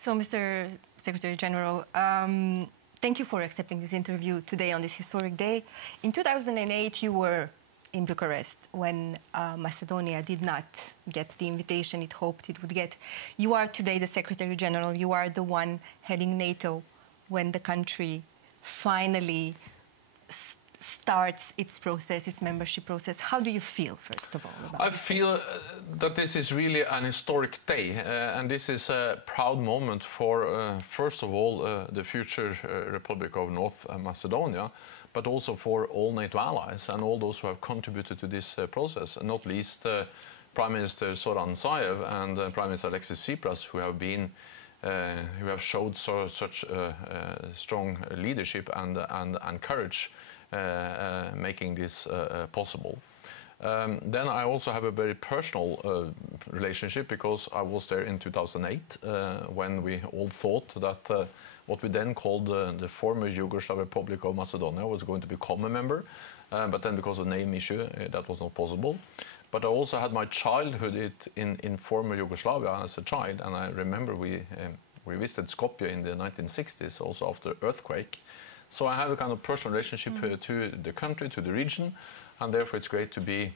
So, Mr. Secretary General, thank you for accepting this interview today on this historic day. In 2008, you were in Bucharest when Macedonia did not get the invitation it hoped it would get. You are today the Secretary General. You are the one heading NATO when the country finally starts its process, its membership process. How do you feel, first of all, about I feel that this is really an historic day, and this is a proud moment for, first of all, the future Republic of North Macedonia, but also for all NATO allies and all those who have contributed to this process, and not least Prime Minister Zoran Zaev and Prime Minister Alexis Tsipras, who have showed such strong leadership and courage making this possible. Then I also have a very personal relationship, because I was there in 2008 when we all thought that what we then called the former Yugoslav Republic of Macedonia was going to become a member, but then because of name issue that was not possible. But I also had my childhood in former Yugoslavia as a child, and I remember we visited Skopje in the 1960s, also after the earthquake. So I have a kind of personal relationship to the country, to the region, and therefore it's great to be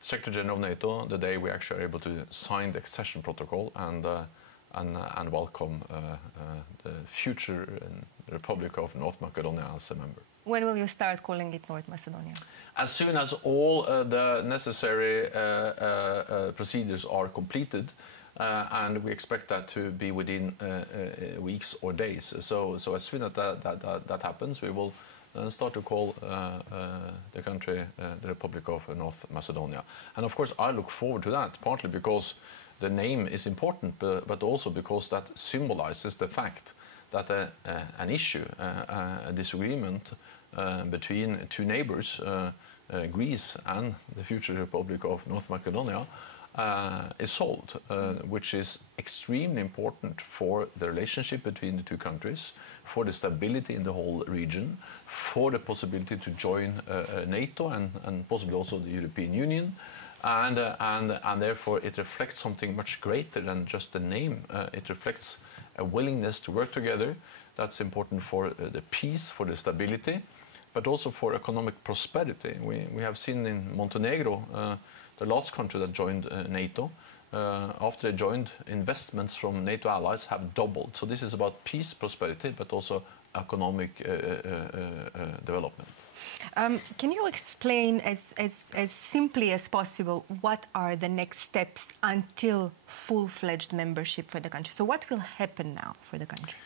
Secretary General of NATO the day we actually are able to sign the accession protocol and welcome the future Republic of North Macedonia as a member. When will you start calling it North Macedonia? As soon as all the necessary procedures are completed, and we expect that to be within weeks or days. So as soon as that happens, we will start to call the country the Republic of North Macedonia. And of course, I look forward to that, partly because the name is important, but also because that symbolizes the fact that an issue, a disagreement between two neighbors, Greece and the future Republic of North Macedonia, is solved, which is extremely important for the relationship between the two countries, for the stability in the whole region, for the possibility to join NATO and possibly also the European Union, and therefore it reflects something much greater than just the name. It reflects a willingness to work together. That's important for the peace, for the stability, but also for economic prosperity. We have seen in Montenegro, the last country that joined NATO, after they joined, investments from NATO allies have doubled. So this is about peace, prosperity, but also economic development. Can you explain as simply as possible what are the next steps until full-fledged membership for the country? So what will happen now for the country?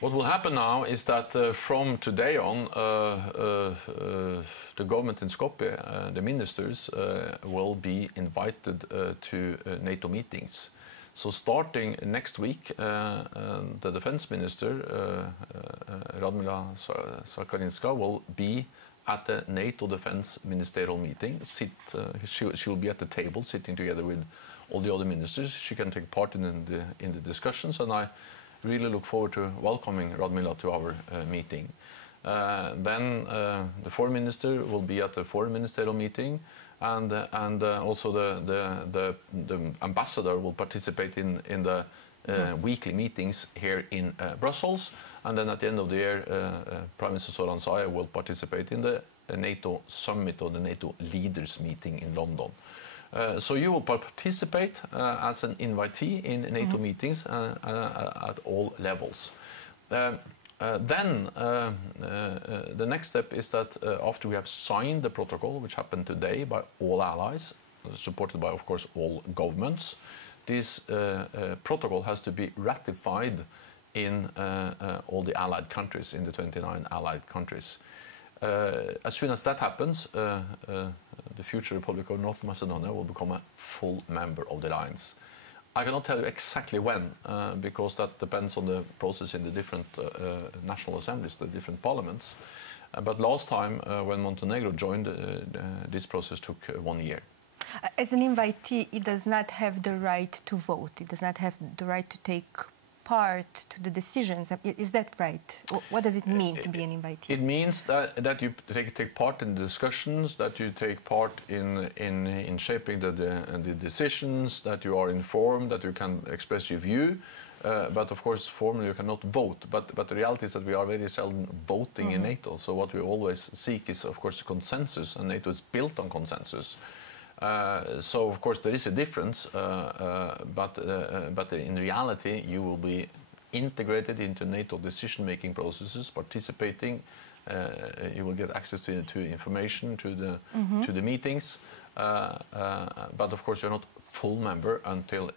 What will happen now is that from today on, the government in Skopje, the ministers, will be invited to NATO meetings. So starting next week, the defense minister, Radmila Sakarinska, will be at the NATO defense ministerial meeting. She will be at the table, sitting together with all the other ministers. She can take part in the discussions, and I really look forward to welcoming Radmila to our meeting. Then the foreign minister will be at the foreign ministerial meeting, and also the ambassador will participate in the weekly meetings here in Brussels. And then at the end of the year, Prime Minister Zoran Zaev will participate in the NATO summit or the NATO leaders meeting in London. So you will participate as an invitee in NATO meetings at all levels. Then the next step is that after we have signed the protocol, which happened today by all allies, supported by, of course, all governments, this protocol has to be ratified in all the allied countries, in the 29 allied countries. As soon as that happens, the future Republic of North Macedonia will become a full member of the alliance. I cannot tell you exactly when, because that depends on the process in the different national assemblies, the different parliaments. But last time, when Montenegro joined, this process took 1 year. As an invitee, it does not have the right to vote. It does not have the right to take part to the decisions. Is that right? What does it mean to be an invitee? It means that you take part in the discussions, that you take part in shaping the decisions, that you are informed, that you can express your view, But of course, formally you cannot vote. But the reality is that we are very seldom voting in NATO. So what we always seek is, of course, consensus, and NATO is built on consensus. So of course there is a difference, but in reality you will be integrated into NATO decision-making processes, participating. You will get access to information, to the meetings. But of course you're not full member until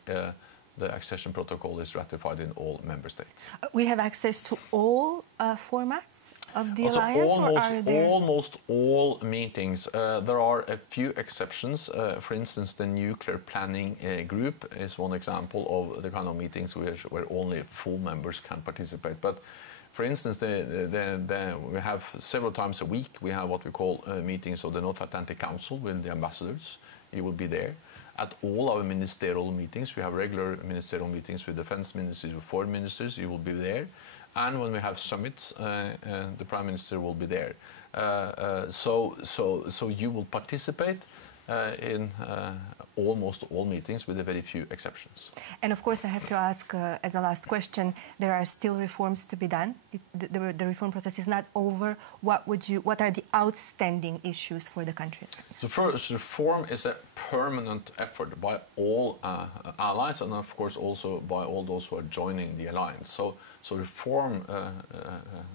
the accession protocol is ratified in all member states. We have access to all formats of the alliance, or are there... Almost all meetings. There are a few exceptions. For instance, the nuclear planning group is one example of the kind of meetings where only full members can participate. But for instance, we have several times a week, we have what we call meetings of the North Atlantic Council with the ambassadors. You will be there. At all our ministerial meetings, we have regular ministerial meetings with defense ministers, with foreign ministers, you will be there. And when we have summits, the Prime Minister will be there. So you will participate in almost all meetings with a very few exceptions. And of course I have to ask as a last question, there are still reforms to be done. The reform process is not over. What are the outstanding issues for the country? So first, reform is a permanent effort by all allies, and of course also by all those who are joining the alliance. So reform,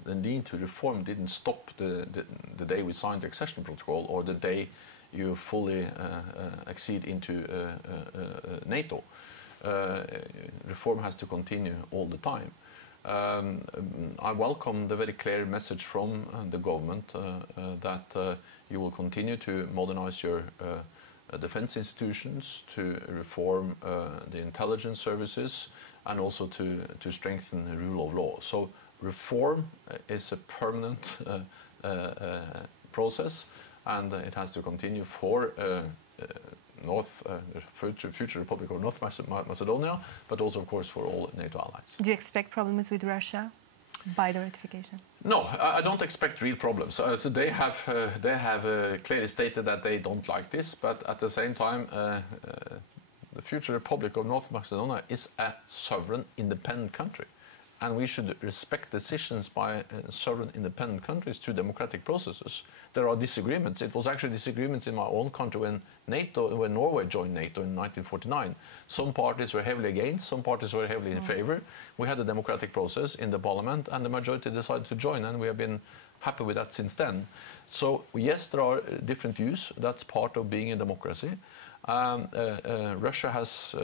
the need to reform didn't stop the day we signed the accession protocol or the day you fully accede into NATO. Reform has to continue all the time. I welcome the very clear message from the government that you will continue to modernize your defense institutions, to reform the intelligence services, and also to strengthen the rule of law. So reform is a permanent process, and it has to continue for future Republic of North Macedonia, but also, of course, for all NATO allies. Do you expect problems with Russia by the ratification? No, I don't expect real problems. So they have clearly stated that they don't like this, but at the same time, the future Republic of North Macedonia is a sovereign, independent country. And we should respect decisions by sovereign, independent countries through democratic processes. There are disagreements. It was actually disagreements in my own country when Norway joined NATO in 1949. Some parties were heavily against, some parties were heavily in favor. We had a democratic process in the parliament, and the majority decided to join, and we have been happy with that since then. So yes, there are different views. That's part of being a democracy. Russia has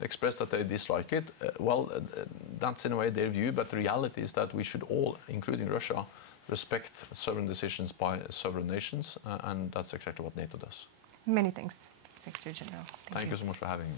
expressed that they dislike it. Well, that's in a way their view, but the reality is that we should all, including Russia, respect sovereign decisions by sovereign nations, and that's exactly what NATO does. Many thanks, Secretary General. Thank you so much for having me.